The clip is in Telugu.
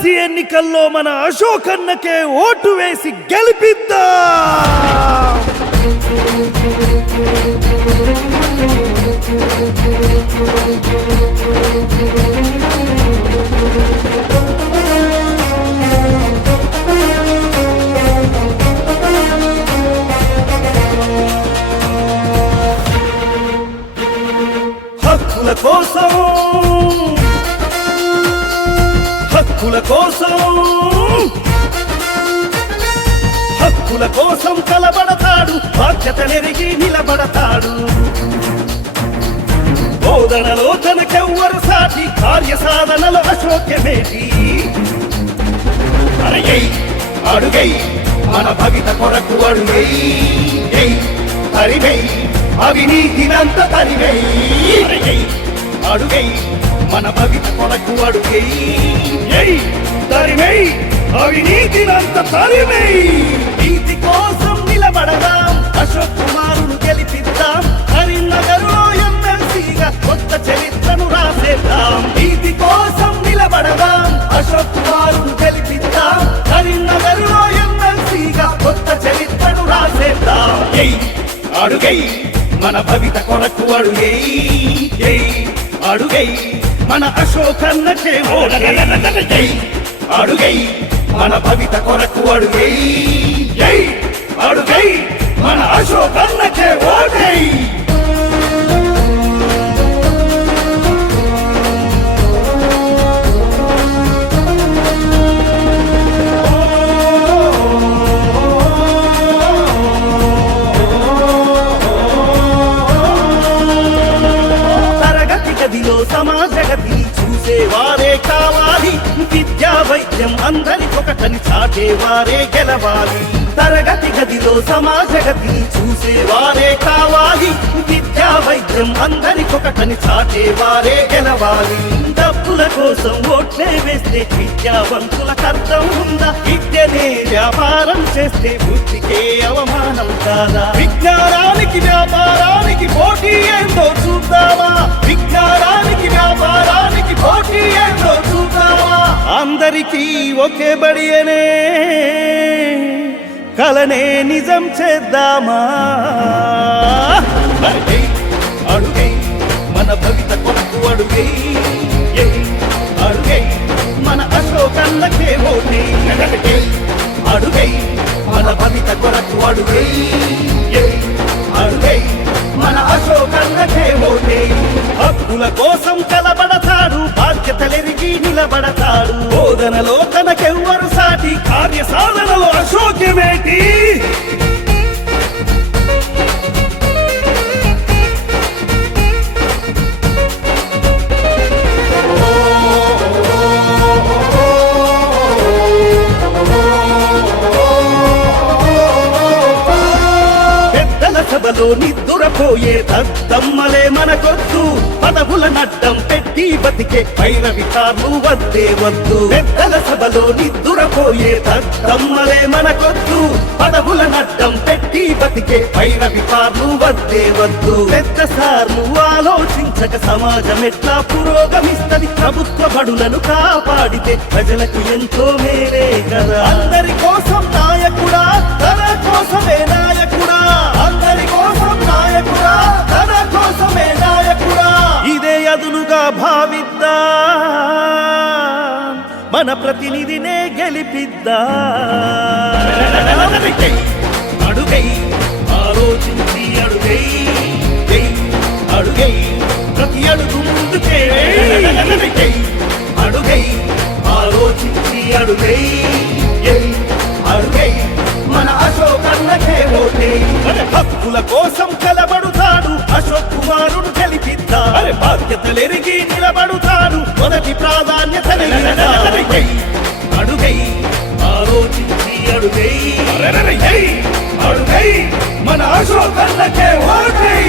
ఎమ్మెల్సీ ఎన్నికల్లో మన అశోక్ అన్నకే ఓటు వేసి గెలిపిద్దాం. హక్కుల కోసం. హక్కుల కోసం కలబడతాడు బాధ్యత నెరిగి నిలబడతాడు. బోధనలో తనకెవ్వరు సాటి కార్య సాధనలో అశోక్యమేటి? అరగై అడుగై మన భవిత కొరకు అడుగై ఏయ్, తరివై అవినీతినంత తరివై అరగై అడుగై మన భవిత కొరకు అడుగై. తరిమై తరివై అవినీతినంత తరిమై నీతి కోసం నిలబడదాం అశోక్ కుమారును గెలిపిద్దాం. కరీంనగర్లో ఎమ్మెల్సీగా కొత్త చరిత్రను రాసేద్దాం. నీతి కోసం నిలబడదాం అశోక్ కుమారును గెలిపిద్దాం. కరీంనగర్లో ఎమ్మెల్సీగా కొత్త చరిత్రను రాసేద్దాం. అడుగై మన భవిత కొరకు అడుగై. అడుగై మన అశోకన్నకే ఓడగై. అడుగై మన భవిత కొరకు అడుగై. అడుగై మన అశోకన్నకే ఓటై చూసేవారే కావాలి. విద్యా వైద్యం అందరికొకటని చాటేవారే గెలవాలి. తరగతి గదిలో సమాజ గతి చూసేవారే కావాలి. విద్యా వైద్యం అందరికొకటని చాటేవారే గెలవాలి. డబ్బుల కోసం ఓట్లే వేస్తే విద్యావంతుల కర్తం ఉందా? విద్యనే వ్యాపారం చేస్తే బుద్ధికే అవమానం కాదా? విజ్ఞానానికి వ్యాపారానికి పోటీ ఏందో చూద్దామా వారికి ఒకే బడియనే. కలనే నిజం చేద్దామా? అడుగై మన భవిత కొరకు అడుగై. అడుగై మన అశోకన్నకే ఓటే. అడుగై మన భవిత కొరకు అడుగై. అడుగై మన అశోకన్నకే ఓటే. హక్కుల కోసం కలబడతాడు బాధ్యతలెరిగి నిలబడతాడు. బోధనలో తనకెవ్వరు సాటి కార్య అశోక్యమేటి? పెద్దల నిద్దురపోయే దద్దమ్మలే మనకొద్దు. పదవుల నడ్డం పెట్టి బతికే పైరవి కార్లు వద్దే వద్దు. పెద్దల సభలో నిద్దురపోయే దద్దమ్మలే మనకొద్దు. పదవుల నడ్డం పెట్టి బతికే పైరవి కార్లు వద్దే వద్దు. పెద్ద సార్లు ఆలోచించక సమాజం ఎట్లా పురోగమిస్తది? ప్రభుత్వ బడులను కాపాడితే ప్రజలకు ఎంతో మేలే కదా. అందరి కోసం నాయకుడా తన కోసమేనా? తన కోసమే నాయకుడా. ఇదే అదునుగా భావిద్దా. మన ప్రతినిధినే గెలిపిద్దా. అడుగై ఆలోచించి అడుగై అడుగై ప్రతి అడుగు ముందుకే. అడుగై ఆలోచించి అడుగై అడుగై మన అశోకన్నకే ఓటే. హక్కుల కోసం కాదు అశోక్ కుమారుడు గెలిపిద్దా బాధ్యతలెరిగి నిలబడుతాడు మొదటి ప్రాధాన్యత అడుగై ఆలోచించి అడుగై అడుగై మన అశోకే ఓటై